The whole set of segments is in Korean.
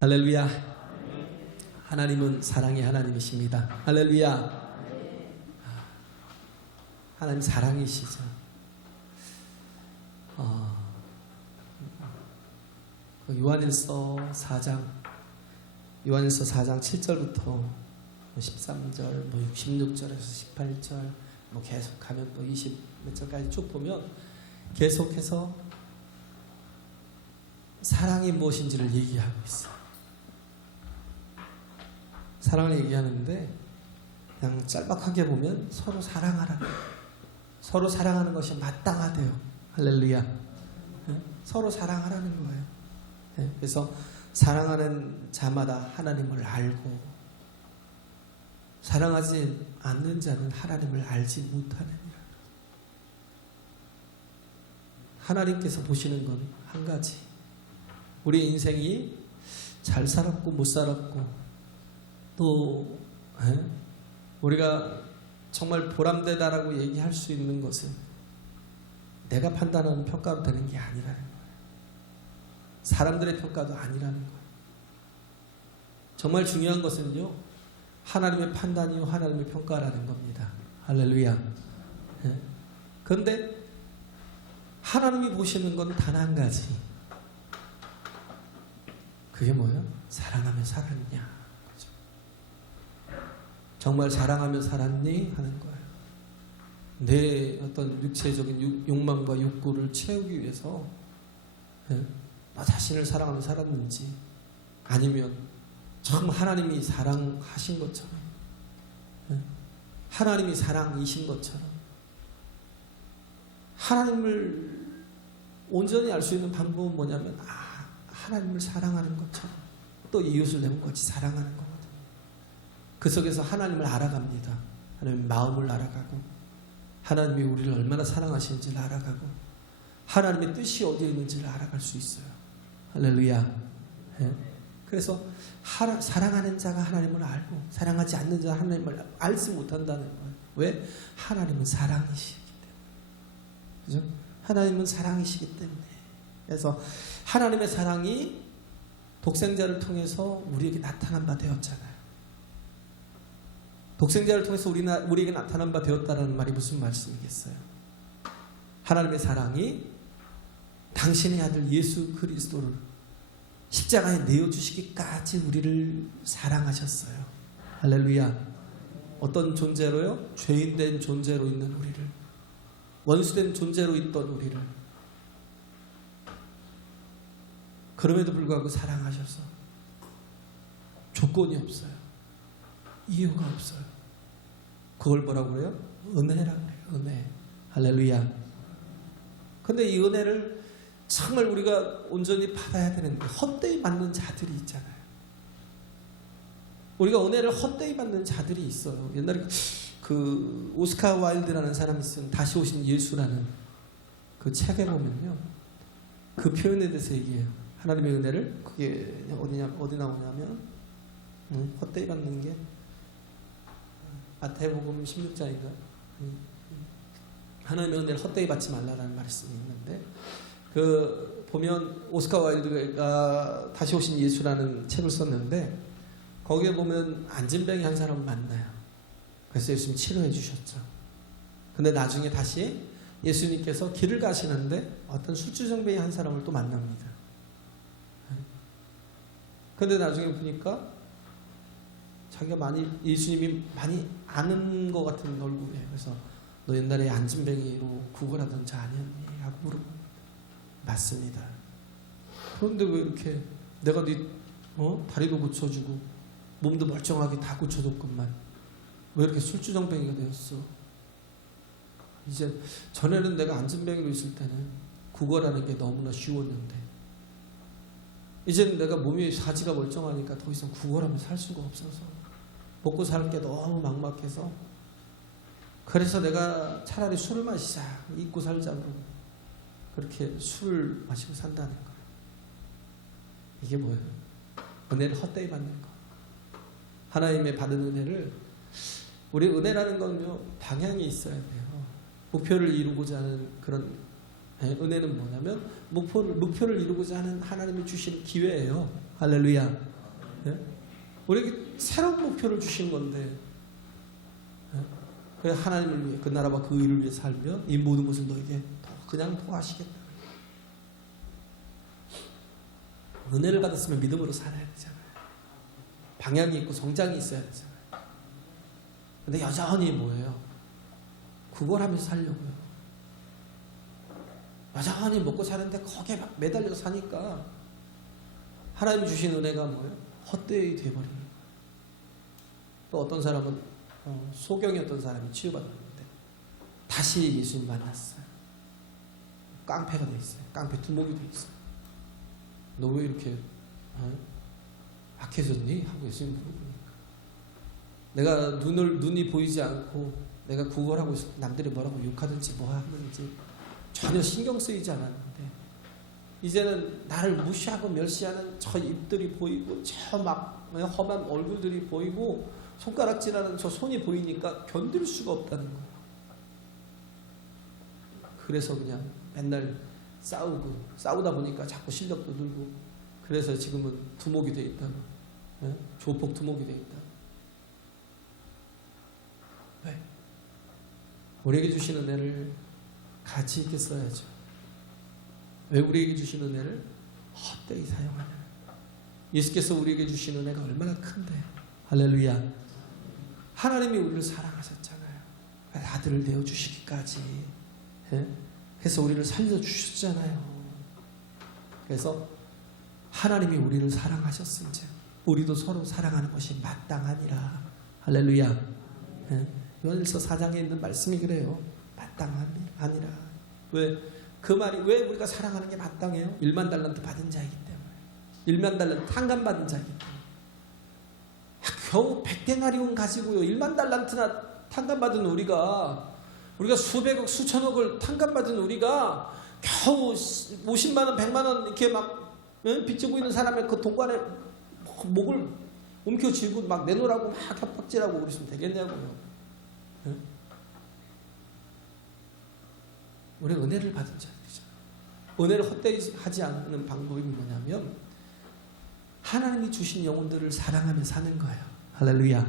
할렐루야. 하나님은 사랑의 하나님이십니다. 할렐루야. 하나님 사랑이시죠. 요한일서 4장 7절부터 13절, 16절에서 18절, 계속 가면 또 20 몇 절까지 쭉 보면 계속해서 사랑이 무엇인지를 얘기하고 있어요. 사랑을 얘기하는데 그냥 짤막하게 보면 서로 사랑하라. 서로 사랑하는 것이 마땅하대요. 할렐루야. 서로 사랑하라는 거예요. 그래서 사랑하는 자마다 하나님을 알고 사랑하지 않는 자는 하나님을 알지 못하느니라. 하나님께서 보시는 건 한 가지. 우리 인생이 잘 살았고 못 살았고 또 우리가 정말 보람되다라고 얘기할 수 있는 것은 내가 판단하는 평가로 되는 게 아니라는 거예요. 사람들의 평가도 아니라는 거예요. 정말 중요한 것은요, 하나님의 판단이요 하나님의 평가라는 겁니다. 할렐루야. 그런데 하나님이 보시는 건 단 한 가지. 그게 뭐예요? 사랑하며 살았냐. 정말 사랑하며 살았니? 하는 거예요. 내 어떤 육체적인 욕망과 욕구를 채우기 위해서 나 자신을 사랑하며 살았는지, 아니면 정말 하나님이 사랑하신 것처럼, 하나님이 사랑이신 것처럼 하나님을 온전히 알 수 있는 방법은 뭐냐면 하나님을 사랑하는 것처럼 또 이웃을 내 몸같이 사랑하는 거거든요. 그 속에서 하나님을 알아갑니다. 하나님의 마음을 알아가고 하나님이 우리를 얼마나 사랑하시는지를 알아가고 하나님의 뜻이 어디에 있는지를 알아갈 수 있어요. 할렐루야. 그래서 사랑하는 자가 하나님을 알고 사랑하지 않는 자가 하나님을 알지 못한다는 거예요. 왜? 하나님은 사랑이시기 때문에. 그죠? 하나님은 사랑이시기 때문에. 그래서 하나님의 사랑이 독생자를 통해서 우리에게 나타난 바 되었잖아요. 독생자를 통해서 우리에게 나타난 바 되었다는 말이 무슨 말씀이겠어요? 하나님의 사랑이 당신의 아들 예수 그리스도를 십자가에 내어주시기까지 우리를 사랑하셨어요. 할렐루야. 어떤 존재로요? 죄인된 존재로 있는 우리를, 원수된 존재로 있던 우리를, 그럼에도 불구하고 사랑하셔서 조건이 없어요. 이유가 없어요. 그걸 뭐라고 그래요? 은혜라고 그래요. 은혜. 할렐루야. 근데 이 은혜를 정말 우리가 온전히 받아야 되는데 헛되이 받는 자들이 있잖아요. 우리가 은혜를 헛되이 받는 자들이 있어요. 옛날에 그 오스카 와일드라는 사람이 쓴 다시 오신 예수라는 그 책에 보면요, 그 표현에 대해서 얘기해요. 하나님의 은혜를, 그게 어디 나오냐면 헛되이 받는 게 마태복음 16장인가? 하나님의 은혜를 헛되이 받지 말라라는 말씀이 있는데, 그 보면 오스카 와일드가 다시 오신 예수라는 책을 썼는데 거기에 보면 안진뱅이 한 사람을 만나요. 그래서 예수님 치료해 주셨죠. 근데 나중에 다시 예수님께서 길을 가시는데 어떤 술주정뱅이 한 사람을 또 만납니다. 근데 나중에 보니까 자기가 예수님이 많이 아는 것 같은 얼굴이에요. 그래서 너 옛날에 안진뱅이로 구걸하던 자 아니었니? 하고 물어봅니다. 맞습니다. 그런데 왜 이렇게 내가 네 다리도 고쳐주고 몸도 멀쩡하게 다 고쳐줬건만 왜 이렇게 술주정뱅이가 되었어? 이제 전에는 내가 안진뱅이로 있을 때는 구걸하는 게 너무나 쉬웠는데 이제는 내가 몸이 사지가 멀쩡하니까 더 이상 구걸하면 살 수가 없어서 먹고 살 게 너무 막막해서, 그래서 내가 차라리 술을 마시자, 잊고 살자 그러고, 그렇게 술을 마시고 산다는 거예요. 이게 뭐예요? 은혜를 헛되이 받는 거. 하나님의 받은 은혜를, 우리 은혜라는 건요, 방향이 있어야 돼요. 목표를 이루고자 하는 그런 은혜는 뭐냐면 목표를 이루고자 하는 하나님이 주시는 기회예요. 할렐루야. 우리에게 새로운 목표를 주신 건데, 그래서 하나님을 위해, 그 나라와 그 의를 위해 살며 이 모든 것을 너에게 그냥 토하시겠다. 은혜를 받았으면 믿음으로 살아야 되잖아요. 방향이 있고 성장이 있어야 되잖아요. 근데 여전히 뭐예요? 구걸하면서 살려고요. 여전히 먹고 사는데 거기에 막 매달려서 사니까 하나님이 주신 은혜가 뭐예요? 헛되이 돼버리는 거예요. 또 어떤 사람은 소경이었던 사람이 치유받았는데 다시 예수님 만났어요. 깡패가 돼 있어요. 깡패 두목이 돼 있어요. 너 왜 이렇게 악해졌니? 하고 예수님 물어보니까 내가 눈이 보이지 않고 내가 구걸하고 있을 때 남들이 뭐라고 욕하든지 뭐 하든지 전혀 신경 쓰이지 않았는데 이제는 나를 무시하고 멸시하는 저 입들이 보이고 저 막 험한 얼굴들이 보이고 손가락질하는 저 손이 보이니까 견딜 수가 없다는 거예요. 그래서 그냥 맨날 싸우다 보니까 자꾸 실력도 늘고, 그래서 지금은 두목이 돼 있다고. 조폭 두목이 돼 있다. 왜? 우리에게 주신 은혜를 가치 있게 써야죠. 왜 우리에게 주신 은혜를 헛되이 사용하냐? 예수께서 우리에게 주신 은혜가 얼마나 큰데. 할렐루야. 하나님이 우리를 사랑하셨잖아요. 아들을 내어주시기까지 해서 우리를 살려주셨잖아요. 그래서 하나님이 우리를 사랑하셨은즉 우리도 서로 사랑하는 것이 마땅하니라. 할렐루야. 요한일서 4장에 있는 말씀이 그래요. 마땅하니라. 왜? 그 말이 왜 우리가 사랑하는 게 마땅해요? 1만 달란트 받은 자이기 때문에. 1만 달란트 탕감 받은 자이기 때문에. 겨우 100데나리온 가지고요 1만 달란트나 탕감 받은 우리가 수백억 수천억을 탕감 받은 우리가 겨우 50만 원 100만 원 이렇게 막 빚지고 있는 사람의 그 동관에 목을 움켜쥐고 막 내놓으라고 막 협박질하고 그러시면 되겠냐고요. 우리 은혜를 받은 자들이죠. 은혜를 헛되이 하지 않는 방법이 뭐냐면 하나님이 주신 영혼들을 사랑하며 사는 거예요. 할렐루야.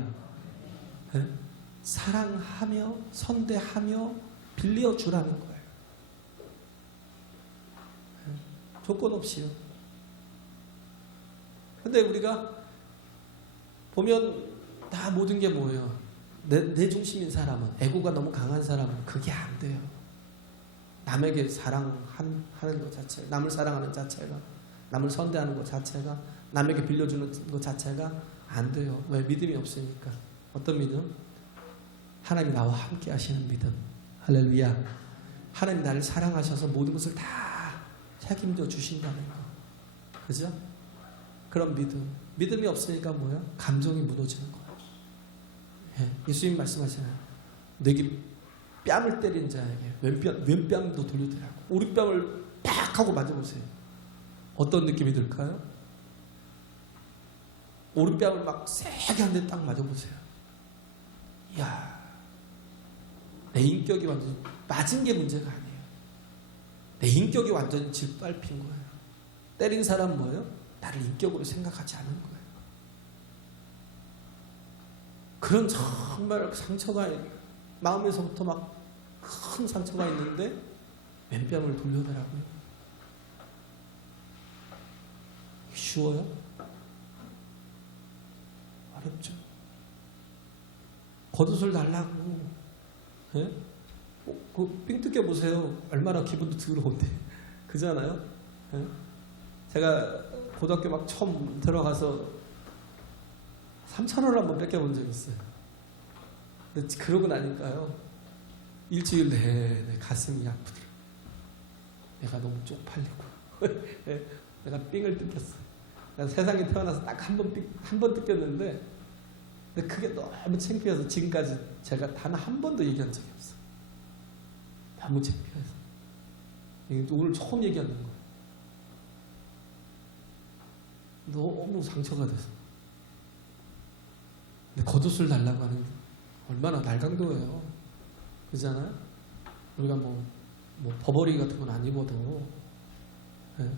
사랑하며 선대하며 빌려주라는 거예요. 조건 없이요. 근데 우리가 보면 다 모든 게 뭐예요? 내 중심인 사람은, 에고가 너무 강한 사람은 그게 안 돼요. 남에게 사랑하는 것 자체가, 남을 사랑하는 자체가, 남을 선대하는 것 자체가, 남에게 빌려주는 것 자체가 안 돼요. 왜? 믿음이 없으니까. 어떤 믿음? 하나님이 나와 함께 하시는 믿음. 할렐루야. 하나님이 나를 사랑하셔서 모든 것을 다 책임져 주신다는 거. 그죠? 그런 믿음. 믿음이 없으니까 뭐야? 감정이 무너지는 거예요. 예수님 말씀하시나요? 내게 뺨을 때린 자에게 왼뺨도 돌려드리라고. 오른뺨을 팍 하고 맞아보세요. 어떤 느낌이 들까요? 오른뺨을 막 세게 한 대 딱 맞아보세요. 이야, 내 인격이 완전 맞은 게 문제가 아니에요. 내 인격이 완전 짓밟힌 거예요. 때린 사람은 뭐예요? 나를 인격으로 생각하지 않은 거예요. 그런 정말 상처가 마음에서부터 막 큰 상처가 있는데 왼뺨을 돌려달라고요. 쉬워요? 어렵죠. 겉옷을 달라고. 예? 삥 뜯겨 보세요. 얼마나 기분도 더러운데. 그잖아요. 예? 제가 고등학교 막 처음 들어가서 3,000원을 한번 뺏겨본 적이 있어요. 근데 그러고 나니까요, 일주일 내내 가슴이 아프더라고요. 내가 너무 쪽팔리고 내가 삥을 뜯겼어. 내가 세상에 태어나서 딱 한 번 뜯겼는데, 근데 그게 너무 창피해서 지금까지 제가 단 한 번도 얘기한 적이 없어요. 너무 창피해서. 오늘 처음 얘기하는 거예요. 너무 상처가 돼서. 근데 겉옷을 달라고 하는 게 얼마나 날강도예요. 그렇잖아요? 우리가 뭐 버버리 같은 건 안 입어도, 예?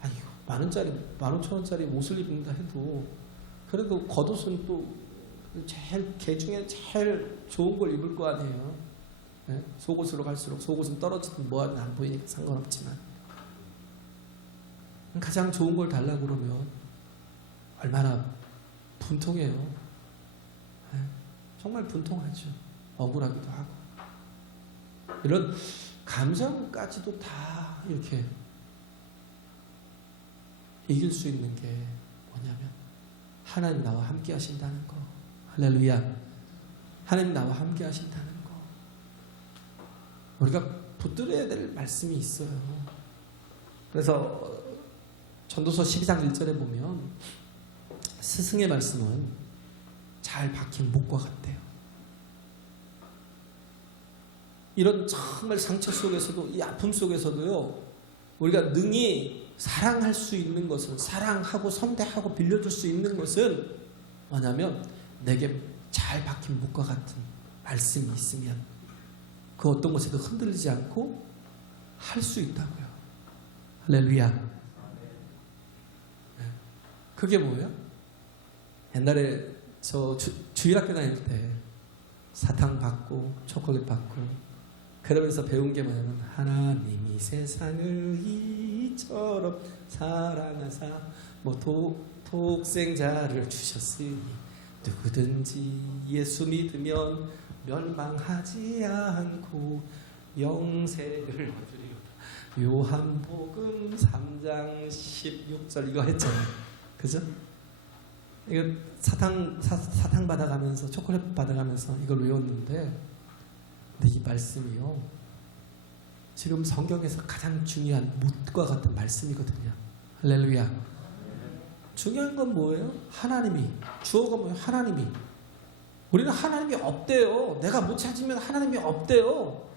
아이고, 10,000원짜리, 15,000원짜리 옷을 입는다 해도, 그래도 겉옷은 또 제일, 개 중에 제일 좋은 걸 입을 거 아니에요. 예? 속옷으로 갈수록 속옷은 떨어지든 뭐하든 안 보이니까 상관없지만. 가장 좋은 걸 달라고 그러면 얼마나 분통해요. 예? 정말 분통하죠. 억울하기도 하고. 이런 감정까지도 다 이렇게 이길 수 있는 게 뭐냐면 하나님 나와 함께 하신다는 거. 할렐루야. 하나님 나와 함께 하신다는 거. 우리가 붙들어야 될 말씀이 있어요. 그래서 전도서 12장 1절에 보면 스승의 말씀은 잘 박힌 목과 같대요. 이런 정말 상처 속에서도, 이 아픔 속에서도요, 우리가 능히 사랑할 수 있는 것은, 사랑하고 선대하고 빌려줄 수 있는 것은 뭐냐면 내게 잘 박힌 목과 같은 말씀이 있으면 그 어떤 것에도 흔들리지 않고 할 수 있다고요. 할렐루야. 그게 뭐예요? 옛날에 저 주일학교 다닐 때 사탕 받고 초콜릿 받고 그러면서 배운 게 뭐냐면 하나님이 세상을 이처럼 사랑하사 독생자를 주셨으니 누구든지 예수 믿으면 멸망하지 않고 영생을 얻으리로다. 요한복음 3장 16절 이거 했잖아요. 그죠? 이거 사탕 받아가면서 초콜릿 받아가면서 이걸 외웠는데, 근데 이 말씀이요, 지금 성경에서 가장 중요한 못과 같은 말씀이거든요. 할렐루야. 중요한 건 뭐예요? 하나님이, 주어가 뭐예요? 하나님이. 우리는 하나님이 없대요. 내가 못 찾으면 하나님이 없대요.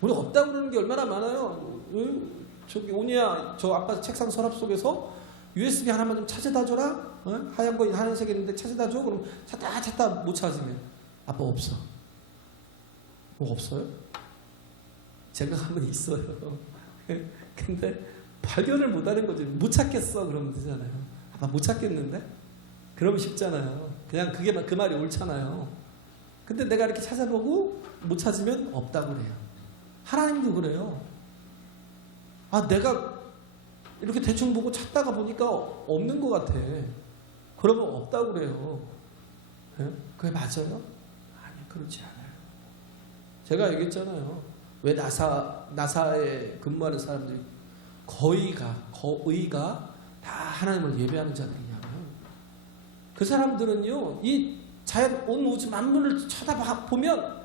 우리 없다고 그러는 게 얼마나 많아요. 저기 오니야, 저 아빠 책상 서랍 속에서 USB 하나만 좀 찾아다 줘라. 하얀 거 하얀색이 있는데 찾아다 줘. 그럼 찾다 못 찾으면 아빠 없어. 뭐 없어요? 생각하면 있어요. 근데 발견을 못하는 거지. 못 찾겠어 그러면 되잖아요. 아빠 못 찾겠는데? 그러면 쉽잖아요. 그냥 그 말이 옳잖아요. 근데 내가 이렇게 찾아보고 못 찾으면 없다고 그래요. 하나님도 그래요. 아, 내가 이렇게 대충 보고 찾다가 보니까 없는 것 같아. 그러면 없다고 그래요. 네? 그게 맞아요? 아니, 그렇지 않아요. 제가 얘기했잖아요. 왜 나사에 근무하는 사람들이 거의가 다 하나님을 예배하는 자들이냐면, 그 사람들은요, 이 자연 온 우주 만물을 쳐다보면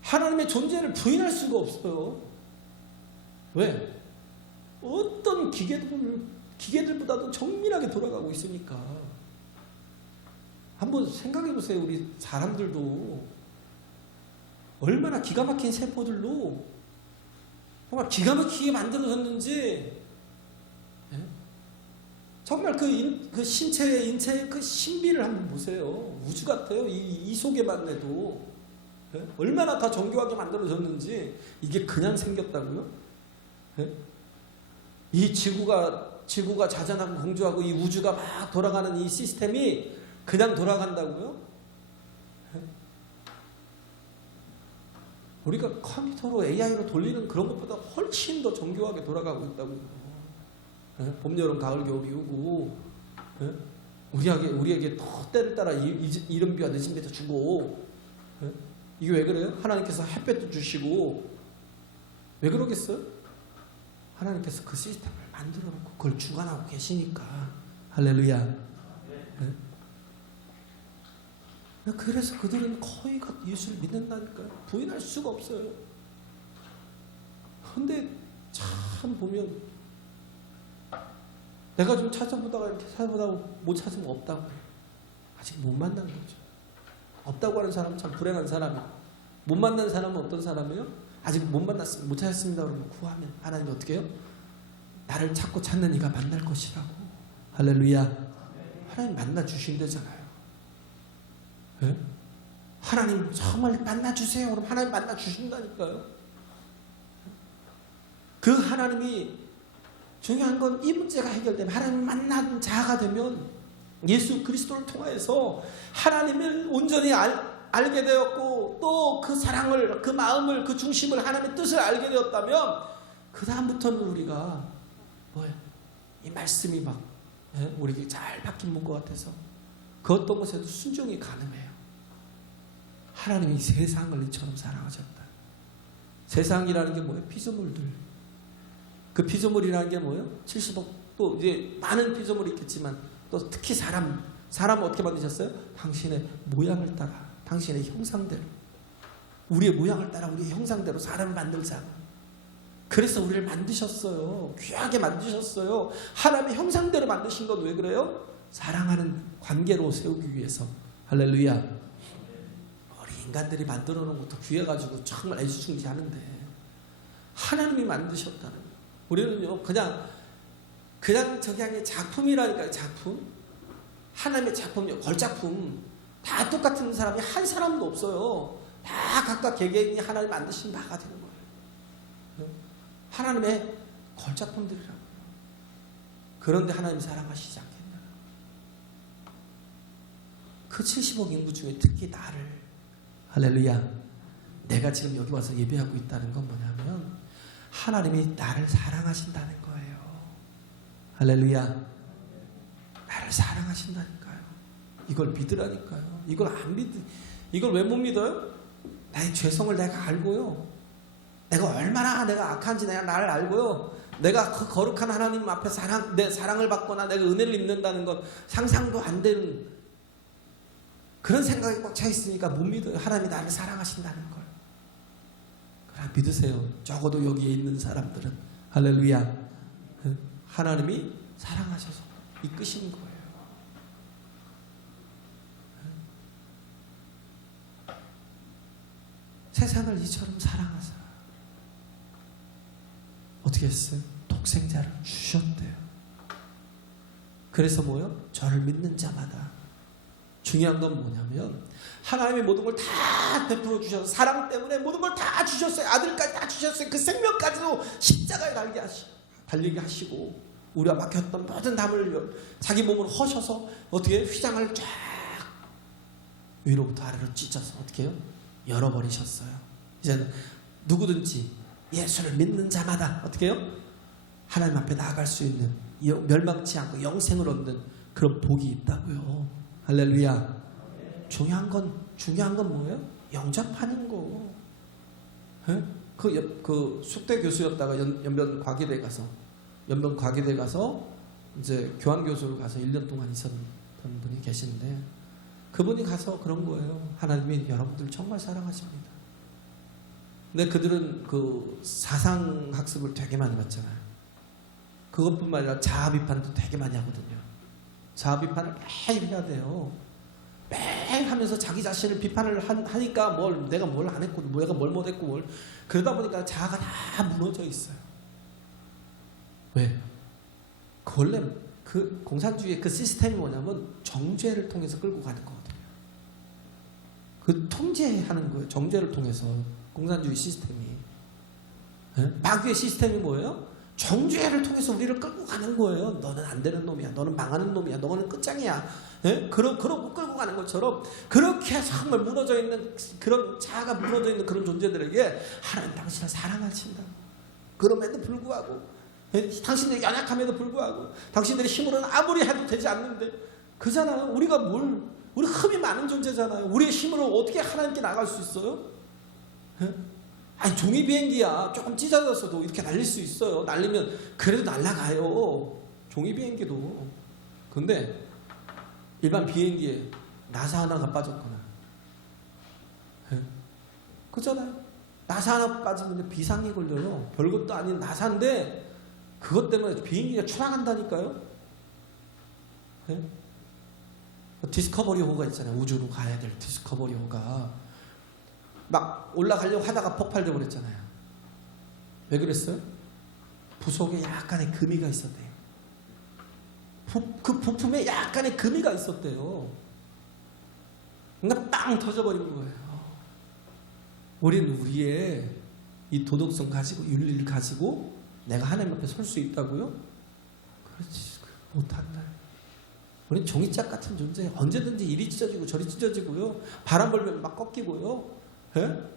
하나님의 존재를 부인할 수가 없어요. 왜? 어떤 기계들보다도 정밀하게 돌아가고 있으니까. 한번 생각해 보세요. 우리 사람들도 얼마나 기가 막힌 세포들로 정말 기가 막히게 만들어졌는지, 예? 정말 그 신체의, 인체의 그 신비를 한번 보세요. 우주 같아요. 이 속에만 해도. 예? 얼마나 다 정교하게 만들어졌는지. 이게 그냥 생겼다고요? 예? 이 지구가 자전하고 공주하고 이 우주가 막 돌아가는 이 시스템이 그냥 돌아간다고요? 우리가 컴퓨터로 AI로 돌리는 그런 것보다 훨씬 더 정교하게 돌아가고 있다고요. 봄, 여름, 가을, 겨울이 오고, 우리에게 또 때를 따라 이른 비와 늦은 비도 주고, 이게 왜 그래요? 하나님께서 햇볕도 주시고. 왜 그러겠어요? 하나님께서 그 시스템을 만들어 놓고 그걸 주관하고 계시니까. 할렐루야. 그래서 그들은 거의 예수를 믿는다니까요. 부인할 수가 없어요. 근데 참 보면 내가 좀 찾아보다가 이렇게 찾아보다가 못 찾으면 없다고. 아직 못 만난 거죠. 없다고 하는 사람은 참 불행한 사람이에요. 못 만난 사람은 어떤 사람이에요? 아직 못 찾았습니다. 그러면 구하면 하나님이 어떻게 해요? 나를 찾고 찾는 이가 만날 것이라고. 할렐루야. 하나님 만나 주신대잖아요. 네? 하나님 정말 만나 주세요. 그럼 하나님 만나 주신다니까요. 그 하나님이 중요한 건 이 문제가 해결되면 하나님 만난 자가 되면 예수 그리스도를 통해서 하나님을 온전히 알게 되었고 또 그 사랑을 그 마음을 그 중심을 하나님의 뜻을 알게 되었다면 그 다음부터는 우리가 뭐야 이 말씀이 막 우리에게 잘 박힌 문 것 같아서 그 어떤 것에도 순종이 가능해요. 하나님이 세상을 이처럼 사랑하셨다. 세상이라는 게 뭐예요? 피조물들. 그 피조물이라는 게 뭐예요? 70억 또 이제 많은 피조물이 있겠지만 또 특히 사람 어떻게 만드셨어요? 당신의 모양을 따라 당신의 형상대로 우리의 모양을 따라 우리의 형상대로 사람을 만들자. 그래서 우리를 만드셨어요. 귀하게 만드셨어요. 하나님의 형상대로 만드신 건 왜 그래요? 사랑하는 관계로 세우기 위해서. 할렐루야. 우리 인간들이 만들어 놓은 것도 귀해가지고 정말 애지중지하는데 하나님이 만드셨다는 거예요. 우리는요 그냥 저기 하는 작품이라니까요. 작품. 하나님의 작품이요. 걸작품. 다 똑같은 사람이 한 사람도 없어요. 다 각각 개개인이 하나님 만드신 바가 되는 거예요. 하나님의 걸작품들이라고요. 그런데 하나님 사랑하시지 않겠나? 그 70억 인구 중에 특히 나를 할렐루야 내가 지금 여기 와서 예배하고 있다는 건 뭐냐면 하나님이 나를 사랑하신다는 거예요. 할렐루야 나를 사랑하신다니까요. 이걸 믿으라니까요. 이걸 왜 못 믿어요? 나의 죄성을 내가 알고요. 내가 얼마나 내가 악한지 내가 나를 알고요. 내가 그 거룩한 하나님 앞에 내 사랑을 받거나 내가 은혜를 입는다는 건 상상도 안 되는 그런 생각이 꽉 차 있으니까 못 믿어요. 하나님이 나를 사랑하신다는 걸. 그러나 믿으세요. 적어도 여기에 있는 사람들은 할렐루야 하나님이 사랑하셔서 이끄시는 거예요. 세상을 이처럼 사랑하사 어떻게 했어요? 독생자를 주셨대요. 그래서 뭐요? 저를 믿는 자마다. 중요한 건 뭐냐면 하나님이 모든 걸 다 베풀어 주셔서 사랑 때문에 모든 걸 다 주셨어요. 아들까지 다 주셨어요. 그 생명까지도 십자가에 달리게 하시고 우리와 막혔던 모든 담을 자기 몸으로 허셔서 어떻게 휘장을 쫙 위로부터 아래로 찢어서 어떻게 해요? 열어버리셨어요. 이제는 누구든지 예수를 믿는 자마다 어떻게 해요? 하나님 앞에 나아갈 수 있는 멸망치 않고 영생을 얻는 그런 복이 있다고요. 할렐루야. 중요한 건 뭐예요? 영접하는 거. 그 숙대 교수였다가 연변 과기대 가서 이제 교환 교수로 가서 1년 동안 있었던 분이 계시는데 그분이 가서 그런 거예요. 하나님이 여러분들 정말 사랑하십니다. 근데 그들은 그 사상 학습을 되게 많이 받잖아요. 그것뿐만 아니라 자아 비판도 되게 많이 하거든요. 자아 비판을 매일 해야 돼요. 매일 하면서 자기 자신을 비판을 하니까 내가 뭘 안 했고 내가 뭘 못했고 그러다 보니까 자아가 다 무너져 있어요. 왜? 원래 그 공산주의의 그 시스템이 뭐냐면 정죄를 통해서 끌고 가는 거거든요. 그 통제하는 거예요. 정죄를 통해서 공산주의 시스템이. 마귀의 시스템이 뭐예요? 정죄를 통해서 우리를 끌고 가는 거예요. 너는 안 되는 놈이야. 너는 망하는 놈이야. 너는 끝장이야. 그러고 끌고 가는 것처럼 그렇게 정말 무너져 있는 그런 자아가 무너져 있는 그런 존재들에게 하나님 당신을 사랑하신다. 그럼에도 불구하고 당신들이 연약함에도 불구하고 당신들의 힘으로는 아무리 해도 되지 않는데 그잖아요. 우리 흠이 많은 존재잖아요. 우리의 힘으로 어떻게 하나님께 나갈 수 있어요? 아니 종이 비행기야 조금 찢어졌어도 이렇게 날릴 수 있어요. 날리면 그래도 날아가요. 종이 비행기도. 근데 일반 비행기에 나사 하나가 빠졌거나 그렇잖아요. 나사 하나 빠지면 비상이 걸려요. 별것도 아닌 나사인데 그것 때문에 비행기가 추락한다니까요. 디스커버리호가 있잖아요. 우주로 가야 될 디스커버리호가 막 올라가려고 하다가 폭발돼 버렸잖아요. 왜 그랬어요? 부속에 약간의 금이가 있었대요. 그 부품에 약간의 금이가 있었대요. 그러니까 빵 터져버린 거예요. 우리는 우리의 이 도덕성 가지고 윤리를 가지고 내가 하나님 앞에 설 수 있다고요? 그렇지 못한다. 우리는 종이짝 같은 존재예요. 언제든지 이리 찢어지고 저리 찢어지고요. 바람 불면 막 꺾이고요. 예?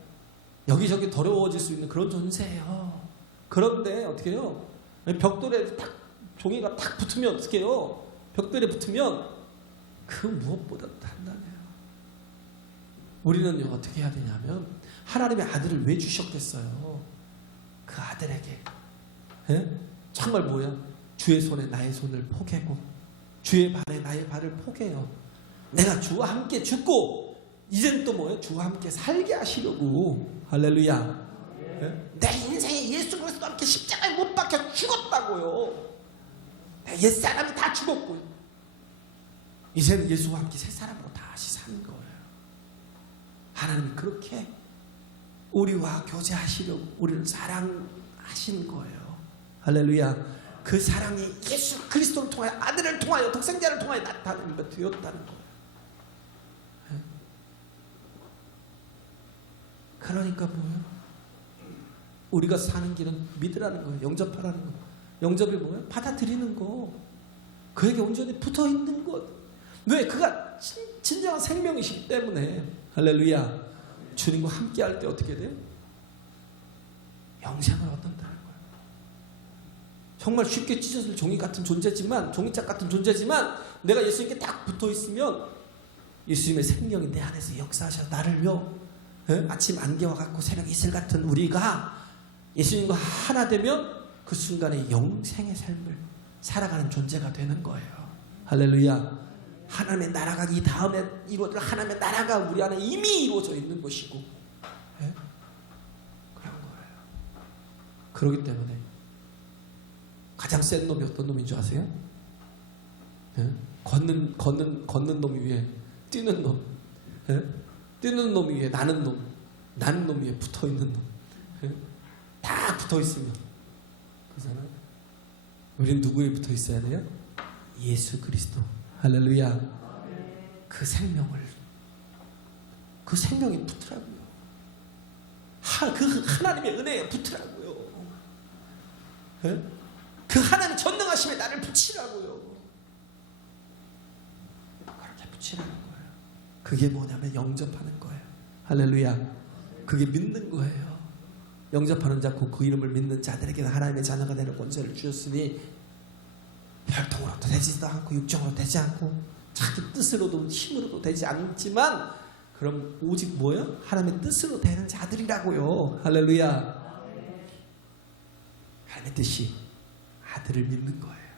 여기저기 더러워질 수 있는 그런 존재예요. 그런데 어떻게 해요? 벽돌에 딱 종이가 딱 붙으면 어떻게 해요? 벽돌에 붙으면 그 무엇보다 단단해요. 우리는 어떻게 해야 되냐면 하나님의 아들을 왜 주셨겠어요? 그 아들에게 정말 뭐야? 주의 손에 나의 손을 포개고 주의 발에 나의 발을 포개요. 내가 주와 함께 죽고 이젠 또 뭐예요? 주와 함께 살게 하시려고. 할렐루야. 내 인생에 예수 그리스도와 함께 십자가에 못 박혀 죽었다고요. 내 옛사람이 다 죽었고요. 이제는 예수와 함께 새 사람으로 다시 사는 거예요. 하나님이 그렇게 우리와 교제하시려고 우리를 사랑하신 거예요. 할렐루야. 그 사랑이 예수 그리스도를 통하여 아들을 통하여 독생자를 통하여 나타나는 것 되었다는 거예요. 그러니까 뭐예요? 우리가 사는 길은 믿으라는 거예요. 영접하라는 거예요. 영접이 뭐예요? 받아들이는 거. 그에게 온전히 붙어있는 것. 왜? 그가 진정한 생명이시기 때문에. 할렐루야. 주님과 함께 할 때 어떻게 돼요? 영생을 얻는다는 거예요. 정말 쉽게 찢어질 종이 같은 존재지만, 종이짝 같은 존재지만 내가 예수님께 딱 붙어있으면 예수님의 생명이 내 안에서 역사하셔서 나를요, 아침 안개와 같고 새벽 이슬 같은 우리가 예수님과 하나 되면 그 순간에 영생의 삶을 살아가는 존재가 되는 거예요. 할렐루야. 하나님의 나라가 이 다음에 이루어질 하나님의 나라가 우리 안에 이미 이루어져 있는 것이고, 그런 거예요. 그렇기 때문에 가장 센 놈이 어떤 놈인 줄 아세요? 걷는 놈 위에 뛰는 놈, 뛰는 놈 위에 나는 놈 위에 붙어 있는 놈, 다 붙어 있으면 그잖아요. 우리는 누구에 붙어 있어야 돼요? 예수 그리스도. 할렐루야. 그 생명이 붙으라고요. 그 하나님의 은혜에 붙으라고요. 그 하나님 전능하심에 나를 붙이라고요. 그렇게 붙이라는 거예요. 그게 뭐냐면 영접하는 거예요. 할렐루야. 그게 믿는 거예요. 영접하는 자고 그 이름을 믿는 자들에게는 하나님의 자녀가 되는 권세를 주셨으니 혈통으로도 되지도 않고 육정으로 되지 않고 자기 뜻으로도 힘으로도 되지 않지만 그럼 오직 뭐예요? 하나님의 뜻으로 되는 자들이라고요. 할렐루야. 하나님의 뜻이 아들을 믿는 거예요.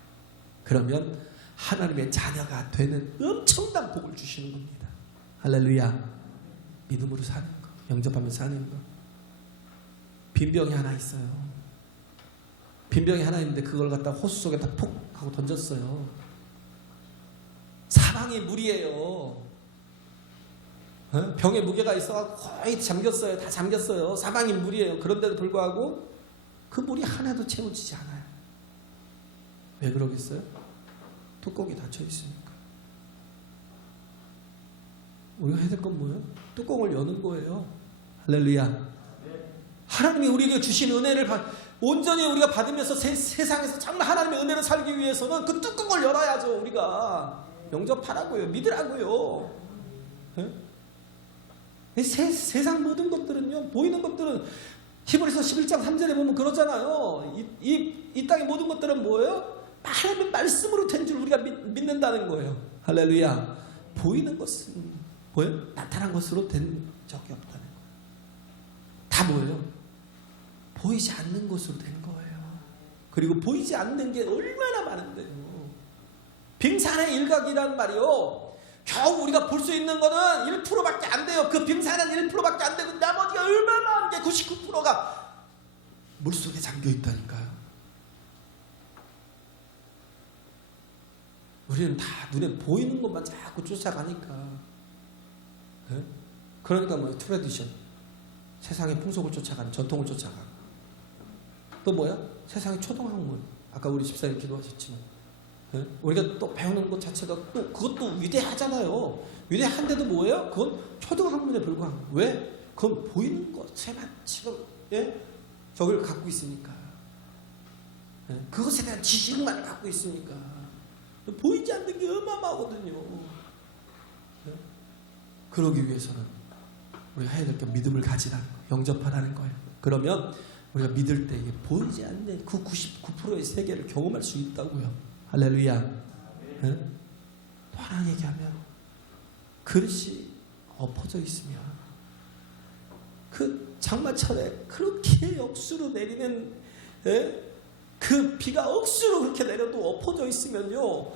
그러면 하나님의 자녀가 되는 엄청난 복을 주시는 겁니다. 할렐루야. 믿음으로 사는 거, 영접하면서 사는 거. 빈병이 하나 있어요. 빈병이 하나 있는데 그걸 갖다 호수 속에다 폭 하고 던졌어요. 사방이 물이에요. 병에 무게가 있어서 거의 잠겼어요. 다 잠겼어요. 사방이 물이에요. 그런데도 불구하고 그 물이 하나도 채워지지 않아요. 왜 그러겠어요? 뚜껑이 닫혀 있으니까. 우리가 해야 될 건 뭐예요? 뚜껑을 여는 거예요. 할렐루야. 하나님이 우리에게 주신 은혜를 온전히 우리가 받으면서 세상에서 정말 하나님의 은혜를 살기 위해서는 그 뚜껑을 열어야죠. 우리가 영접하라고요. 믿으라고요. 세상 모든 것들은요, 보이는 것들은 히브리서 11장 3절에 보면 그러잖아요. 이 땅의 모든 것들은 뭐예요? 하나님의 말씀으로 된 줄 우리가 믿는다는 거예요. 할렐루야. 보이는 것은 뭐예요? 나타난 것으로 된 적이 없다는 거예요. 다 뭐예요? 보이지 않는 것으로 된 거예요. 그리고 보이지 않는 게 얼마나 많은데요. 빙산의 일각이란 말이요, 겨우 우리가 볼 수 있는 거는 1%밖에 안 돼요. 그 빙산은 1%밖에 안 되고 나머지가 얼마나 많은 게 99%가 물속에 잠겨 있다니까요. 우리는 다 눈에 보이는 것만 자꾸 쫓아가니까. 그러니까 트래디션, 세상의 풍속을 쫓아가는, 전통을 쫓아가는. 또 뭐야? 세상의 초등학문. 아까 우리 집사님 기도하셨지만, 예? 우리가 또 배우는 것 자체가 또 그것도 위대하잖아요. 위대한데도 뭐예요? 그건 초등학문에 불과한 거예요. 왜? 그건 보이는 것에만 지금 저걸 갖고 있으니까. 예? 그것에 대한 지식만 갖고 있으니까. 보이지 않는 게 어마어마하거든요. 예? 그러기 위해서는 우리가 해야 될 게 믿음을 가지라는 거예요. 영접하라는 거예요. 그러면 우리가 믿을 때 이게 보이지 않는 그 99%의 세계를 경험할 수 있다고요. 할렐루야. 네? 또 하나 얘기하면 그릇이 엎어져 있으면 그 장마철에 그렇게 억수로 내리는 그 비가 억수로 그렇게 내려도 엎어져 있으면요,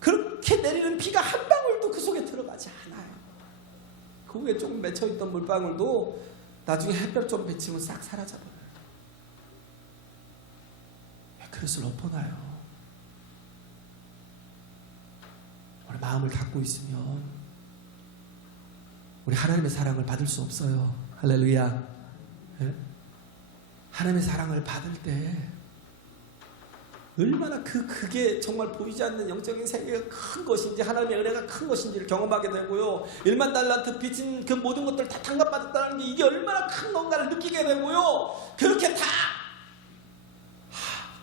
그렇게 내리는 비가 한 방울도 그 속에 들어가지 않아요. 그 위에 조금 맺혀있던 물방울도 나중에 햇볕 좀 비치면 싹 사라져버려요. 그릇을 엎어놔요. 우리 마음을 닫고 있으면 우리 하나님의 사랑을 받을 수 없어요. 할렐루야. 예? 하나님의 사랑을 받을 때 얼마나 그게 정말 보이지 않는 영적인 세계가 큰 것인지, 하나님의 은혜가 큰 것인지를 경험하게 되고요. 1만 달란트 빚진 그 모든 것들 다 탕감받았다는 게 이게 얼마나 큰 건가를 느끼게 되고요. 그렇게 다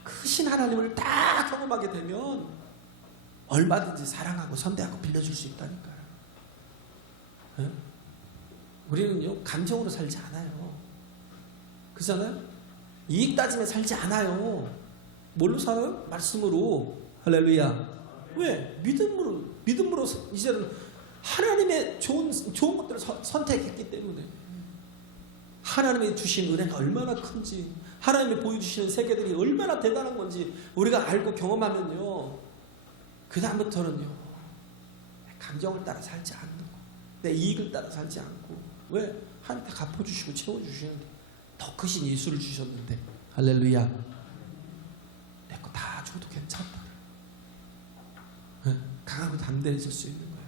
크신 하나님을 다 경험하게 되면 얼마든지 사랑하고 선대하고 빌려줄 수 있다니까요. 네? 우리는요, 감정으로 살지 않아요. 그렇잖아요? 이익 따지며 살지 않아요. 뭘로 살아요? 말씀으로. 할렐루야. 왜? 믿음으로 이제는 하나님의 좋은 것들을 선택했기 때문에, 하나님이 주신 은혜가 얼마나 큰지, 하나님이 보여주시는 세계들이 얼마나 대단한 건지 우리가 알고 경험하면요, 그 다음부터는요, 감정을 따라 살지 않는 거, 내 이익을 따라 살지 않고. 왜? 하나님께 갚아주시고 채워주시는데, 더 크신 예수를 주셨는데, 할렐루야, 내 거 다 줘도 괜찮다. 강하고 담대해질 수 있는 거예요.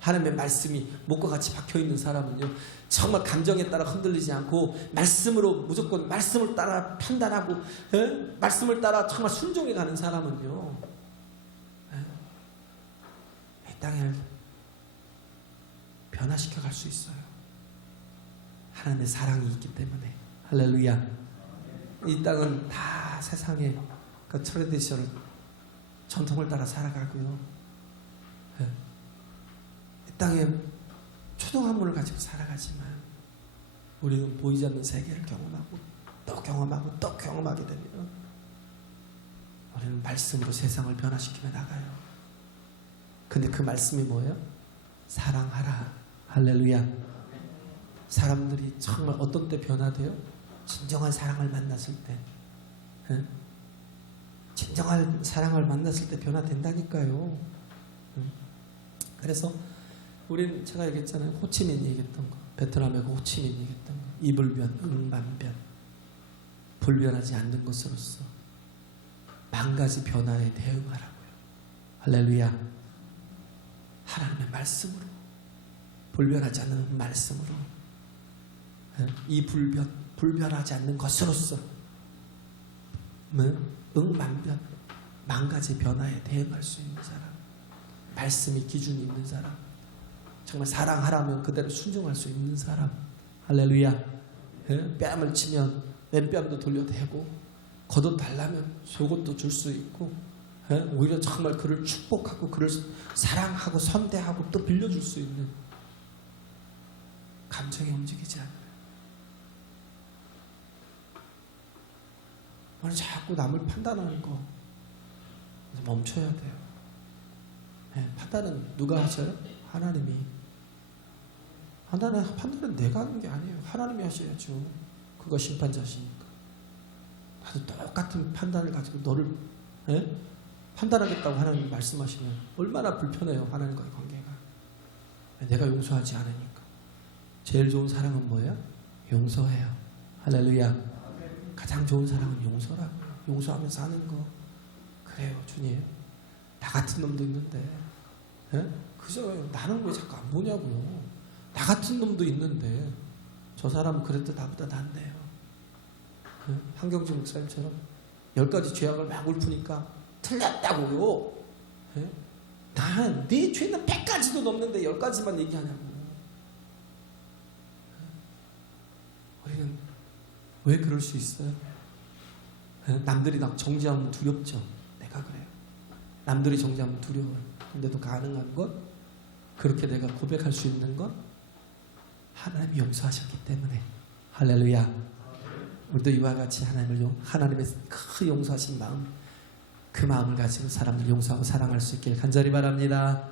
하나님의 말씀이 목과 같이 박혀있는 사람은요, 정말 감정에 따라 흔들리지 않고 말씀으로, 무조건 말씀을 따라 판단하고 말씀을 따라 정말 순종해 가는 사람은요, 이 땅을 변화시켜 갈 수 있어요. 하나님의 사랑이 있기 때문에. 할렐루야. 이 땅은 다 세상의 그 트레디션, 전통을 따라 살아가고요, 이 땅에 초등학문을 가지고 살아가지만 우리는 보이지 않는 세계를 경험하고 또 경험하고 또 경험하게 되면 우리는 말씀으로 세상을 변화시키며 나가요. 근데 그 말씀이 뭐예요? 사랑하라. 할렐루야. 사람들이 정말 어떤 때 변화돼요? 진정한 사랑을 만났을 때. 진정한 사랑을 만났을 때 변화된다니까요. 그래서 우린, 제가 얘기했잖아요. 호치민 얘기했던 거, 베트남의 그 호치민 얘기했던 거, 이불변, 응만변, 불변하지 않는 것으로서 만 가지 변화에 대응하라고요. 할렐루야. 하나님의 말씀으로, 불변하지 않는 말씀으로, 이 불변하지 않는 것으로서 응만변, 만 가지 변화에 대응할 수 있는 사람, 말씀이 기준이 있는 사람, 정말 사랑하라면 그대로 순종할 수 있는 사람. 할렐루야. 뺨을 치면 왼뺨도 돌려대고, 겉옷 달라면 속옷도 줄 수 있고, 오히려 정말 그를 축복하고 그를 사랑하고 선대하고 또 빌려줄 수 있는, 감정이 움직이지 않아요. 오늘 자꾸 남을 판단하는 거 멈춰야 돼요. 판단은 누가 하셔요? 하나님이. 판단은 내가 하는 게 아니에요. 하나님이 하셔야죠. 그거 심판자시니까. 나도 똑같은 판단을 가지고 너를 판단하겠다고 하나님이 말씀하시면 얼마나 불편해요. 하나님과의 관계가. 내가 용서하지 않으니까. 제일 좋은 사랑은 뭐예요? 용서해요. 할렐루야. 가장 좋은 사랑은 용서라고요. 용서하면서 하는 거. 그래요, 주님. 나 같은 놈도 있는데, 그저 나는 왜 자꾸 안 보냐고요. 나 같은 놈도 있는데 저 사람은 그래도 나보다 낫네요. 한경진 목사님처럼 10가지 죄악을 막 읊으니까 틀렸다고요. 난 네 죄는 100가지도 넘는데 10가지만 얘기하냐고. 우리는 왜 그럴 수 있어요? 남들이 나 정죄하면 두렵죠. 내가 그래요. 남들이 정죄하면 두려워요. 근데도 가능한 것, 그렇게 내가 고백할 수 있는 것, 하나님이 용서하셨기 때문에. 할렐루야. 우리도 이와 같이 하나님의 큰 용서하신 마음, 그 마음을 가지고 사람을 용서하고 사랑할 수 있길 간절히 바랍니다.